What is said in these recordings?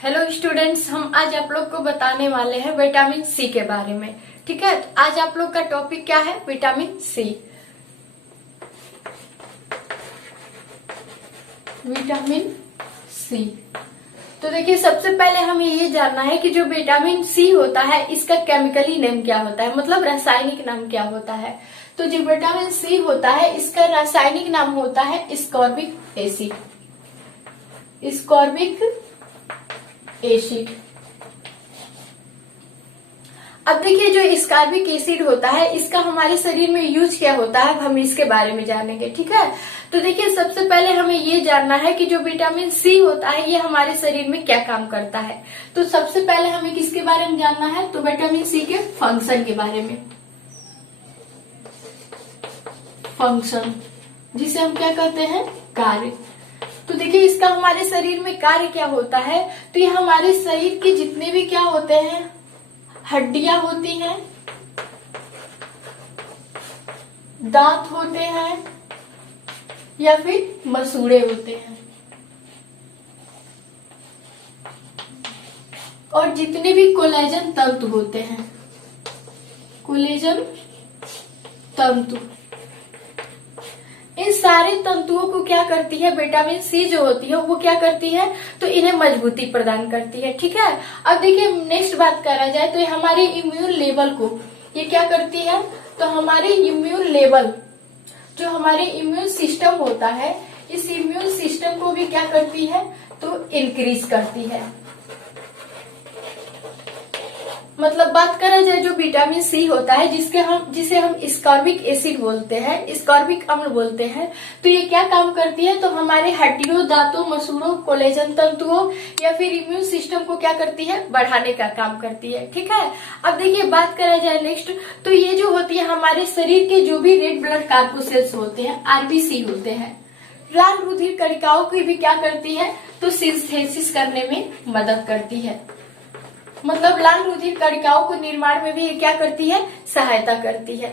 Hello students, हम आज आप लोग को बताने वाले हैं विटामिन सी के बारे में। ठीक है, तो आज आप लोग का टॉपिक क्या है? Vitamin C. Vitamin C. तो देखिए, सबसे पहले हमें ये जानना है कि जो विटामिन सी होता है इसका केमिकली नेम क्या होता है, मतलब रासायनिक नाम क्या होता है। तो जो विटामिन सी होता है इसका रासायनिक नाम होता है स्कॉर्बिक एसिड। Ascorbic acid. अब देखिए, जो स्कॉर्बिक एसिड होता है इसका हमारे शरीर में यूज क्या होता है, हम इसके बारे में जानेंगे। ठीक है, तो देखिए सबसे पहले हमें ये जानना है कि जो विटामिन सी होता है ये हमारे शरीर में क्या काम करता है। तो सबसे पहले हमें किसके बारे में जानना है? तो विटामिन सी के फंक्शन के बारे में। फंक्शन, जिसे हम क्या कहते हैं? कार्य। तो देखिए, इसका हमारे शरीर में कार्य क्या होता है? तो ये हमारे शरीर के जितने भी क्या होते हैं, हड्डियां होती हैं, दांत होते हैं या फिर मसूड़े होते हैं, और जितने भी कोलेजन तंतु होते हैं, कोलेजन तंतु, इन सारे तंतुओं को क्या करती है? विटामिन सी जो होती है वो क्या करती है? तो इन्हें मजबूती प्रदान करती है। ठीक है, अब देखिए नेक्स्ट बात करा जाए तो ये हमारे इम्यून लेवल को ये क्या करती है? तो हमारे इम्यून लेवल, जो हमारे इम्यून सिस्टम होता है, इस इम्यून सिस्टम को भी क्या करती है? तो इंक्रीज करती है। मतलब बात करा जाए जो विटामिन सी होता है जिसे हम स्कॉर्बिक एसिड बोलते हैं, स्कॉर्बिक अम्ल बोलते हैं, तो ये क्या काम करती है? तो हमारे हड्डियों, दांतों, मसूड़ों, कोलेजन तंतुओं या फिर इम्यून सिस्टम को क्या करती है? बढ़ाने का काम करती है। ठीक है, अब देखिए बात करा जाए नेक्स्ट, तो ये जो होती है हमारे शरीर के जो भी रेड ब्लड कार्पोसेल्स होते हैं, आरबीसी होते हैं, लाल रुधिर कणिकाओं की भी क्या करती है? तो सिंथेसिस करने में मदद करती है। मतलब लाल रुधिर कणिकाओं को निर्माण में भी ये क्या करती है? सहायता करती है।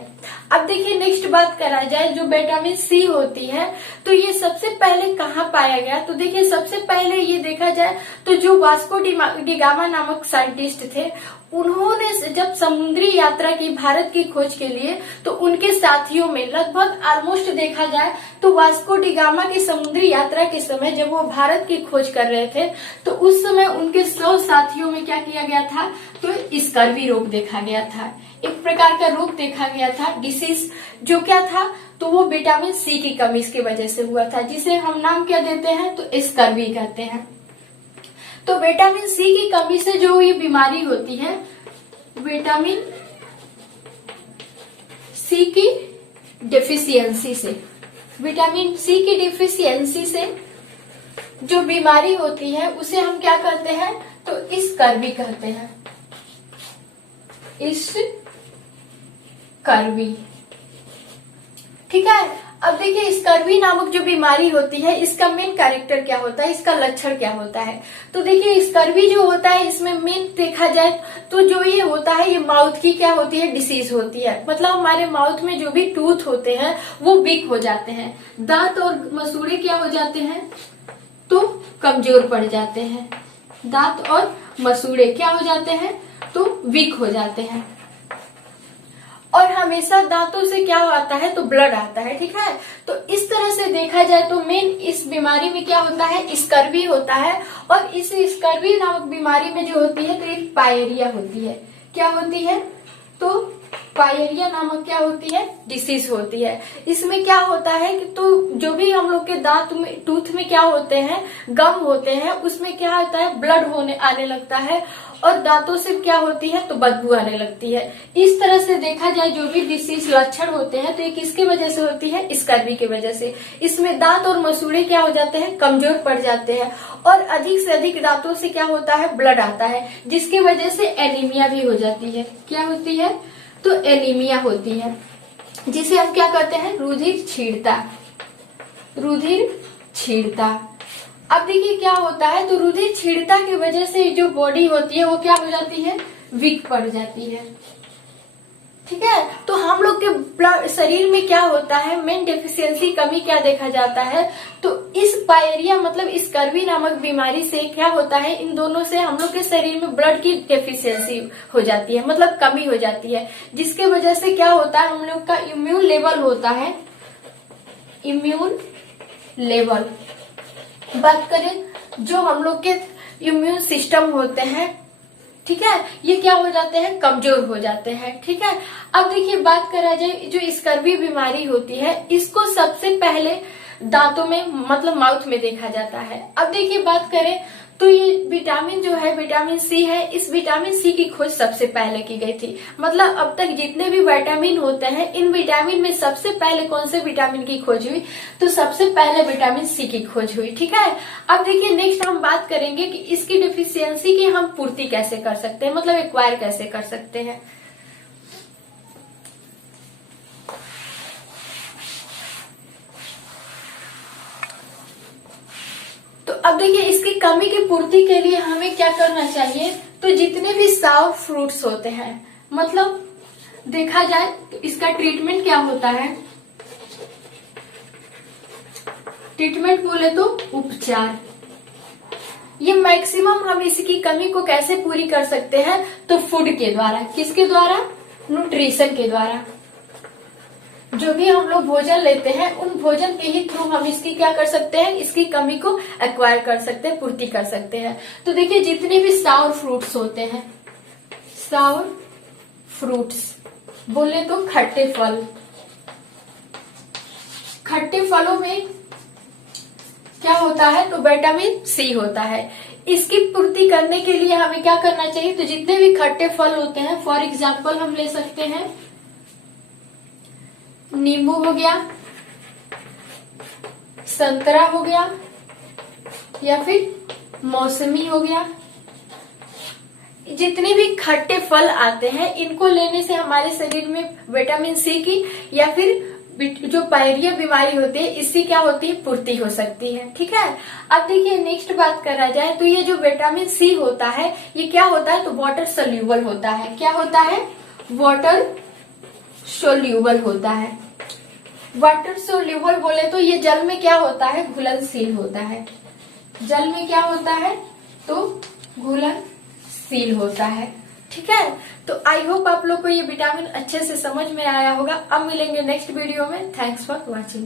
अब देखिए नेक्स्ट बात करा जाए, जो विटामिन सी होती है तो ये सबसे पहले कहाँ पाया गया? तो देखिए सबसे पहले ये देखा जाए तो जो वास्को डी गामा नामक साइंटिस्ट थे, उन्होंने जब समुद्री यात्रा की भारत की खोज के लिए, तो उनके साथियों में लगभग ऑलमोस्ट देखा जाए तो वास्को डी गामा की समुद्री यात्रा के समय जब वो भारत की खोज कर रहे थे तो उस समय उनके 100 साथियों में क्या किया गया था? तो स्कर्वी रोग देखा गया था। एक प्रकार का रोग देखा गया था, डिसीज, जो क्या था? तो वो विटामिन सी की कमी की वजह से हुआ था, जिसे हम नाम क्या देते हैं? तो स्कर्वी कहते हैं। तो विटामिन सी की कमी से जो ये बीमारी होती है, विटामिन सी की डेफिशिएंसी से, विटामिन सी की डेफिशिएंसी से जो बीमारी होती है उसे हम क्या कहते हैं? तो स्कर्वी कहते हैं। स्कर्वी। ठीक है, अब देखिए स्कर्वी नामक जो बीमारी होती है इसका मेन कैरेक्टर क्या होता है, इसका लक्षण क्या होता है? तो देखिए स्कर्वी जो होता है इसमें मेन देखा जाए तो जो ये होता है, ये माउथ की क्या होती है? डिसीज होती है। मतलब हमारे माउथ में जो भी टूथ होते हैं वो वीक हो जाते हैं, दांत और मसूड़े क्या हो जाते हैं? तो कमजोर पड़ जाते हैं। दांत और मसूड़े क्या हो जाते हैं? तो वीक हो जाते हैं। और हमेशा दांतों से क्या आता है? तो ब्लड आता है। ठीक है, तो इस तरह से देखा जाए तो मेन इस बीमारी में क्या होता है? स्कर्वी होता है। और इस स्कर्वी नामक बीमारी में जो होती है तो एक पायरिया होती है। क्या होती है? तो पायरिया नामक क्या होती है? डिसीज होती है। इसमें क्या होता है कि तो जो भी हम लोग के दांत में, टूथ में क्या होते हैं? गम होते हैं, उसमें क्या होता है? ब्लड होने आने लगता है, और दांतों से क्या होती है? तो बदबू आने लगती है। इस तरह से देखा जाए जो भी डिसीज लक्षण होते हैं तो ये किसकी वजह से होती है? स्कर्वी की वजह से। इसमें दांत और मसूड़े क्या हो जाते हैं? कमजोर पड़ जाते हैं, और अधिक से अधिक दांतों से क्या होता है? ब्लड आता है, जिसकी वजह से एनीमिया भी हो जाती है। क्या होती है? तो एनीमिया होती है, जिसे हम क्या कहते हैं? रुधिर छीड़ता। रुधिर छीड़ता। अब देखिए क्या होता है, तो रुधिर छीड़ता की वजह से जो बॉडी होती है वो क्या हो जाती है? वीक पड़ जाती है। ठीक है। तो हम लोग के शरीर में क्या होता है, मेन डेफिशिएंसी कमी क्या देखा जाता है, तो इस पायरिया मतलब स्कर्वी नामक बीमारी से क्या होता है, इन दोनों से हम लोग के शरीर में ब्लड की डेफिशिएंसी हो जाती है, मतलब कमी हो जाती है, जिसके वजह से क्या होता है, हम लोग का इम्यून लेवल होता है, इम्यून लेवल बात करें जो हम लोग के इम्यून सिस्टम होते हैं, ठीक है, ये क्या हो जाते हैं, कमजोर हो जाते हैं। ठीक है। अब देखिए बात करा जाए जो स्कर्वी बीमारी होती है, इसको सबसे पहले दांतों में मतलब माउथ में देखा जाता है। अब देखिए बात करें तो ये विटामिन जो है, विटामिन सी है, इस विटामिन सी की खोज सबसे पहले की गई थी। मतलब अब तक जितने भी विटामिन होते हैं, इन विटामिन में सबसे पहले कौन से विटामिन की खोज हुई, तो सबसे पहले विटामिन सी की खोज हुई। ठीक है। अब देखिए नेक्स्ट हम बात करेंगे कि इसकी डिफिशियंसी की हम पूर्ति कैसे कर सकते हैं, मतलब एक्वायर कैसे कर सकते हैं। तो अब देखिए इसकी कमी की पूर्ति के लिए हमें क्या करना चाहिए, तो जितने भी साव फ्रूट्स होते हैं, मतलब देखा जाए तो इसका ट्रीटमेंट क्या होता है, ट्रीटमेंट बोले तो उपचार। ये मैक्सिमम हम इसकी कमी को कैसे पूरी कर सकते हैं, तो फूड के द्वारा। किसके द्वारा, न्यूट्रिशन के द्वारा। जो भी हम लोग भोजन लेते हैं, उन भोजन के ही थ्रू हम इसकी क्या कर सकते हैं, इसकी कमी को एक्वायर कर सकते हैं, पूर्ति कर सकते हैं। तो देखिए जितने भी साउर फ्रूट्स होते हैं, साउर फ्रूट्स बोले तो खट्टे फल, खट्टे फलों में क्या होता है, तो विटामिन सी होता है। इसकी पूर्ति करने के लिए हमें क्या करना चाहिए, तो जितने भी खट्टे फल होते हैं, फॉर एग्जाम्पल हम ले सकते हैं नींबू हो गया, संतरा हो गया, या फिर मौसमी हो गया। जितने भी खट्टे फल आते हैं, इनको लेने से हमारे शरीर में विटामिन सी की या फिर जो पायरिया बीमारी होती है, इससे क्या होती है, पूर्ति हो सकती है। ठीक है। अब देखिए नेक्स्ट बात करा जाए तो ये जो विटामिन सी होता है, ये क्या होता है, तो वाटर सोल्यूबल होता है। क्या होता है, वाटर सोल्यूबल होता है। वाटर सोल्यूबल बोले तो ये जल में क्या होता है, घुलनशील होता है। जल में क्या होता है, तो घुलनशील होता है। ठीक है। तो आई होप आप लोग को ये विटामिन अच्छे से समझ में आया होगा। अब मिलेंगे नेक्स्ट वीडियो में। Thanks for watching.